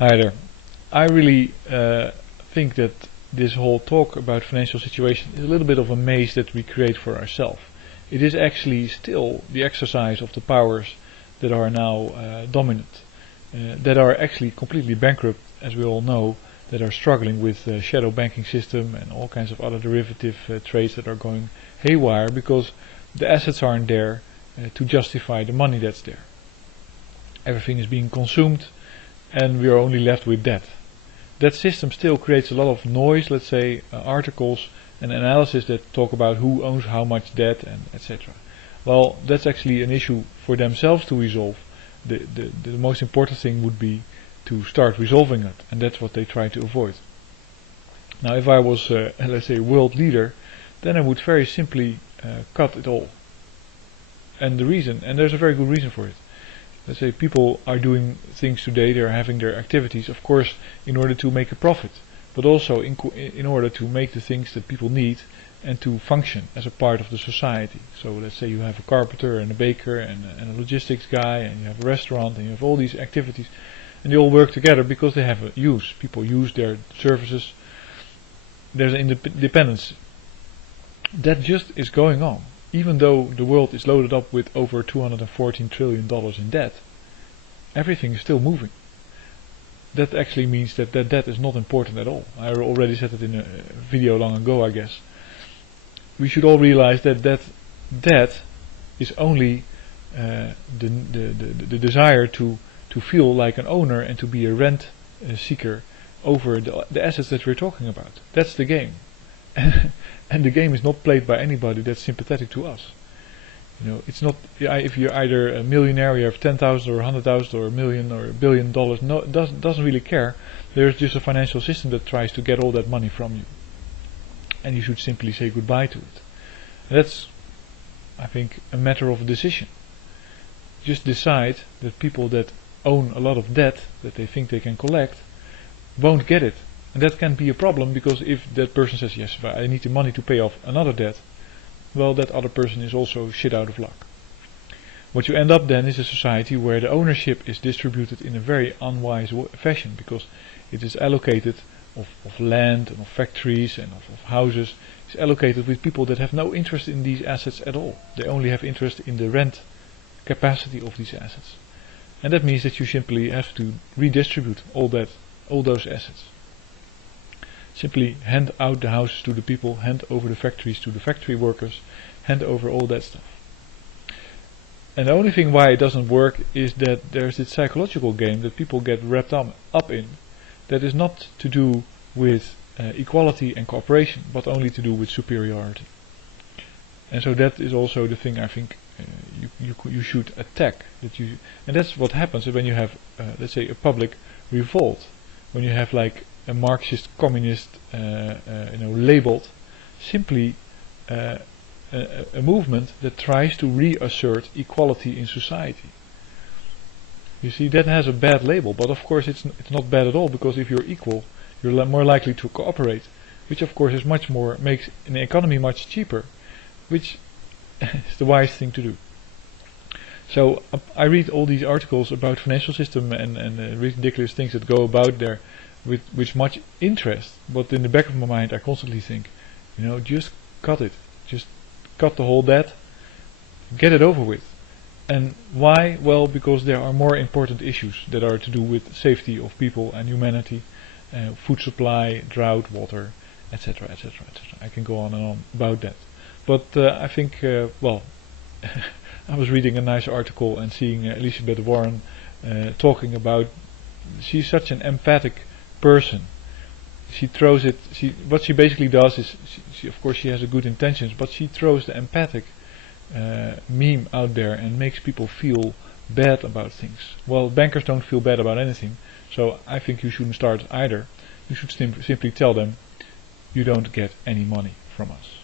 Hi there. I really think that this whole talk about financial situation is a little bit of a maze that we create for ourselves. It is actually still the exercise of the powers that are now dominant, that are actually completely bankrupt, as we all know, that are struggling with the shadow banking system and all kinds of other derivative trades that are going haywire because the assets aren't there to justify the money that's there. Everything is being consumed and we are only left with debt. That system still creates a lot of noise, let's say, articles and analysis that talk about who owns how much debt and etc. Well, that's actually an issue for themselves to resolve. The most important thing would be to start resolving it, and that's what they try to avoid. Now, if I was, let's say, world leader, then I would very simply cut it all. And the reason, and there's a very good reason for it. Let's say people are doing things today, they're having their activities, of course, in order to make a profit, but also in order to make the things that people need and to function as a part of the society. So let's say you have a carpenter and a baker and a logistics guy and you have a restaurant and you have all these activities and they all work together because they have a use. People use their services. There's an independence. That just is going on. Even though the world is loaded up with over $214 trillion in debt, everything is still moving. That actually means that that debt is not important at all. I already said it in a video long ago, I guess. We should all realize that that debt is only the desire to feel like an owner and to be a rent seeker over the assets that we're talking about. That's the game. And the game is not played by anybody that's sympathetic to us. You know, it's not if you're either a millionaire, you have 10,000 or 100,000 or a million or $1 billion. No, it doesn't really care. There's just a financial system that tries to get all that money from you, and you should simply say goodbye to it. And that's, I think, a matter of decision. Just decide that people that own a lot of debt that they think they can collect won't get it. And that can be a problem because if that person says, yes, but I need the money to pay off another debt, well, that other person is also shit out of luck. What you end up then is a society where the ownership is distributed in a very unwise fashion because it is allocated of land and of factories and of houses. It's allocated with people that have no interest in these assets at all. They only have interest in the rent capacity of these assets. And that means that you simply have to redistribute all those assets. Simply hand out the houses to the people, hand over the factories to the factory workers, hand over all that stuff. And the only thing why it doesn't work is that there's this psychological game that people get wrapped up in that is not to do with equality and cooperation, but only to do with superiority. And so that is also the thing I think you should attack. And that's what happens when you have, let's say, a public revolt. When you have like a Marxist, communist, labeled, simply a movement that tries to reassert equality in society. You see, that has a bad label, but of course it's not bad at all, because if you're equal, you're more likely to cooperate, which of course is makes an economy much cheaper, which is the wise thing to do. So I read all these articles about financial system and ridiculous things that go about there with much interest, but in the back of my mind I constantly think, just cut it. Just cut the whole debt, get it over with. And why? Well, because there are more important issues that are to do with safety of people and humanity, food supply, drought, water, etc., etc., etc. I can go on and on about that. But I think, well, I was reading a nice article and seeing Elizabeth Warren talking about, she's such an empathic person. She throws it, what she basically does is, of course she has a good intentions, but she throws the empathic meme out there and makes people feel bad about things. Well, bankers don't feel bad about anything, so I think you shouldn't start either. You should simply tell them, you don't get any money from us.